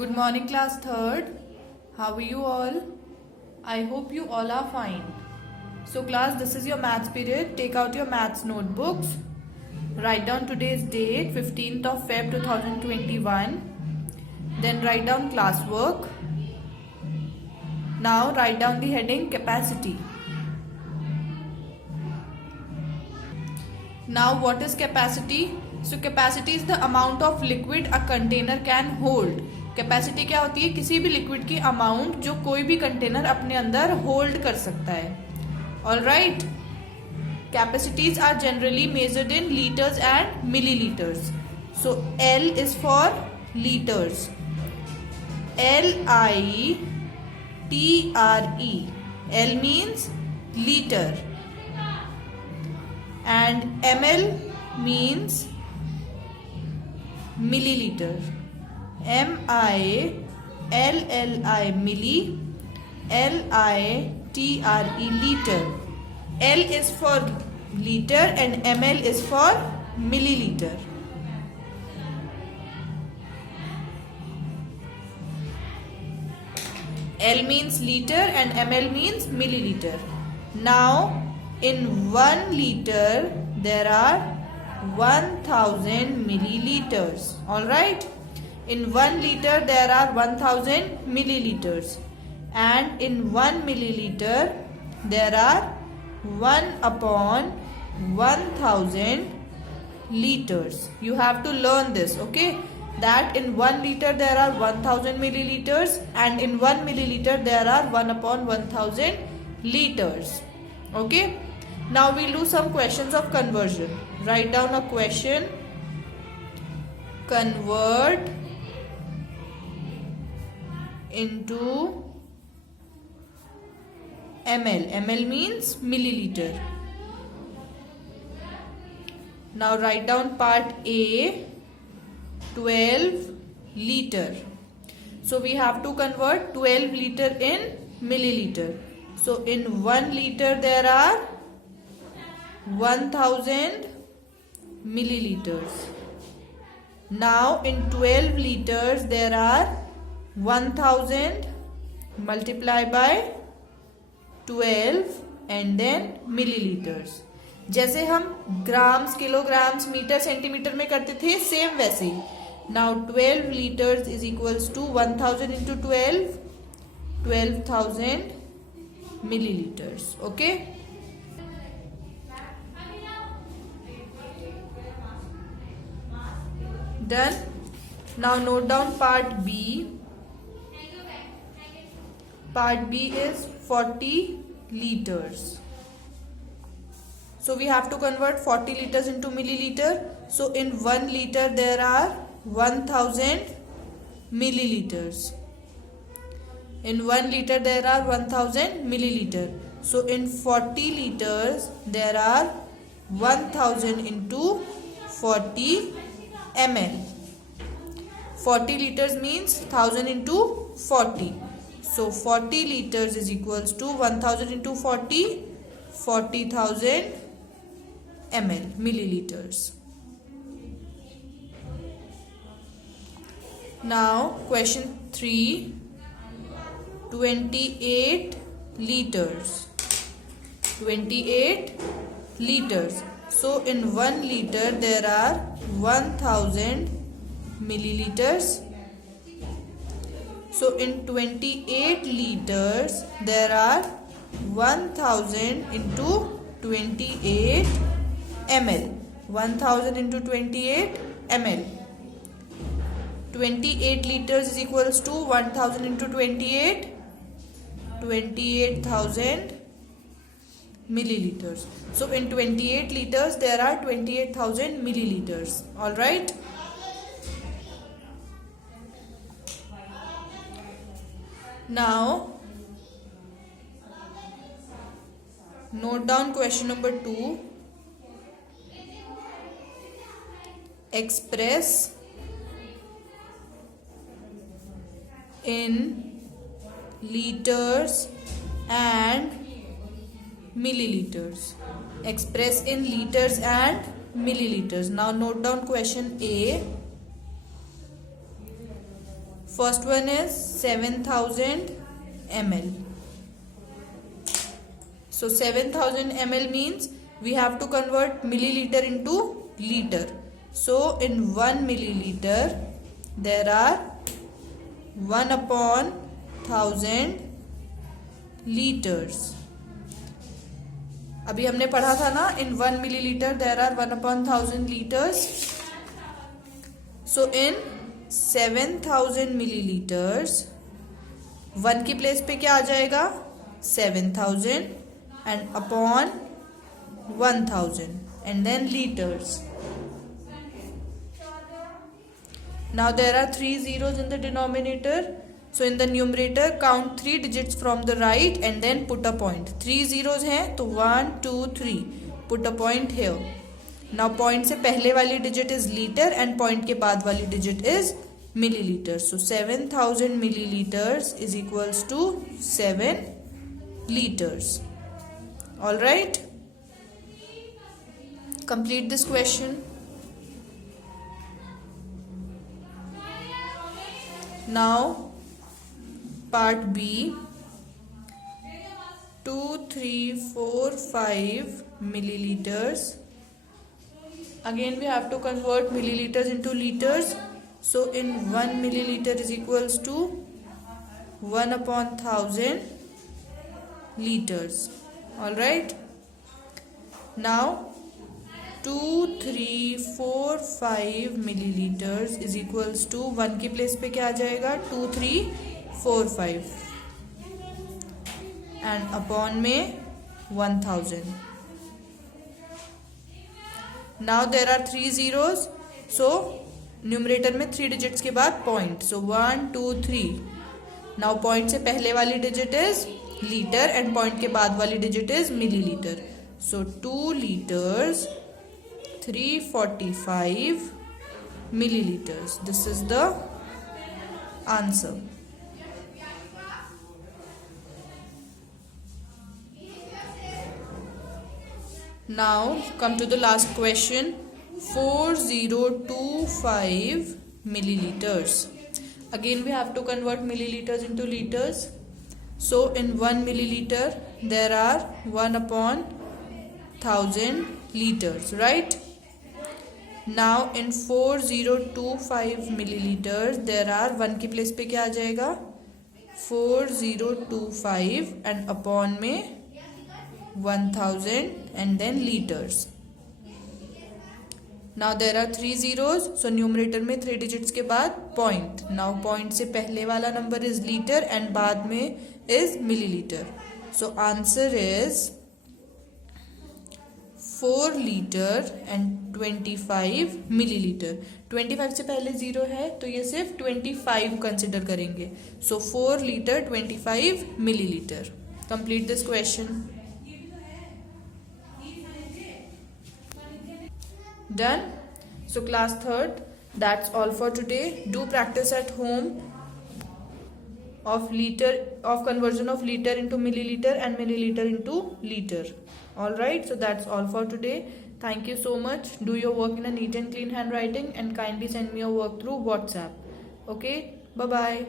Good morning, class 3rd. How are you all? I hope you all are fine. So class, this is your maths period. Take out your maths notebooks. Write down today's date, 15th of Feb 2021. Then write down classwork. Now write down the heading capacity. Now what is capacity? So capacity is the amount of liquid a container can hold. Capacity क्या होती है? किसी भी liquid की amount जो कोई भी container अपने अंदर होल्ड कर सकता है. All right. Capacities are generally measured in litres and millilitres. So L is for litres. LITRE. L means liter. And ml means milliliter. MILLI milli, LITRE liter. L is for liter and ml is for milliliter. L means liter and ml means milliliter. Now in 1 liter there are 1000 milliliters. All right. In 1 liter there are 1000 milliliters, and in 1 milliliter there are 1 upon 1000 liters. You have to learn this, okay? That in 1 liter there are 1000 milliliters, and in 1 milliliter there are 1 upon 1000 liters. Okay? Now we'll do some questions of conversion. Write down a question. Convert into ml. ml means milliliter. Now write down part A, 12 liter. So we have to convert 12 liter in milliliter. So in 1 liter there are 1000 milliliters. Now in 12 liters there are 1000 multiply by 12 and then milliliters. जैसे हम grams, kilograms, metre, centimetre में करते थे, same वैसे ही. Now 12 liters is equals to 1000 into 12, 12,000 milliliters. Okay. Done. Now note down part B. Part B is 40 liters. So we have to convert 40 liters into milliliter. So in 1 liter there are 1000 milliliters. In 1 liter there are 1000 milliliter. So in 40 liters there are 1000 into 40 ml. 40 liters means 1000 into 40. So 40 liters is equals to 1000 into 40, 40,000 ml, milliliters. Now question 3, 28 liters. 28 liters. So in 1 liter there are 1000 milliliters. So in 28 liters there are 1000 into 28 ml. 1000 into 28 ml. 28 liters is equals to 1000 into 28, 28,000 milliliters. So in 28 liters there are 28,000 milliliters. All right. Now note down question number 2. Express in liters and milliliters. Express in liters and milliliters. Now note down question A. First one is 7000 ml. So 7000 ml means we have to convert milliliter into liter. So in 1 milliliter there are 1 upon 1000 liters. अभी हमने पढ़ा था ना, in 1 milliliter there are 1 upon 1000 liters. So in 7000 milliliters 1 की place पे क्या आ जाएगा 7000 and upon 1000 and then liters. Now there are 3 zeros in the denominator. So in the numerator count 3 digits from the right and then put a point. 3 zeros हैं तो 1 2 3 put a point here. Now point से पहले वाली digit is liter and point के बाद वाली digit is milliliter. So 7000 milliliters is equals to 7 liters. All right. Complete this question. Now part B, 2 3 4 5 milliliters. Again we have to convert milliliters into liters. So in 1 milliliter is equals to 1 upon 1000 liters. All right. Now 2 3 4 5 milliliters is equals to 1 की place पे क्या आ जाएगा 2 3 4 5 and upon में 1000. Now there are 3 zeros. So numerator में 3 digits के बाद point. So 1 2 3. Now point से पहले वाली digit is liter and point के बाद वाली digit is milliliter. So 2 liters 345 milliliters. This is the answer. Now come to the last question. 4025 milliliters. Again we have to convert milliliters into liters. So in 1 milliliter there are 1 upon 1000 liters, right? Now in 4025 milliliters there are 1 की place पे क्या आ जाएगा 4025 and upon में 1000 and then liters. Now there are 3 zeros. So numerator में 3 digits के बाद point. Now point से पहले वाला number is liter and बाद में is milliliter. So answer is 4 liter and 25 milliliter. 25 से पहले 0 है तो ये सिर्फ 25 कंसिडर करेंगे. So 4 liter 25 milliliter. Complete this question. Done. So class 3rd, that's all for today. Do practice at home of conversion of liter into milliliter and milliliter into liter. All right, so that's all for today. Thank you so much. Do your work in a neat and clean handwriting and kindly send me your work through WhatsApp. Okay, bye bye.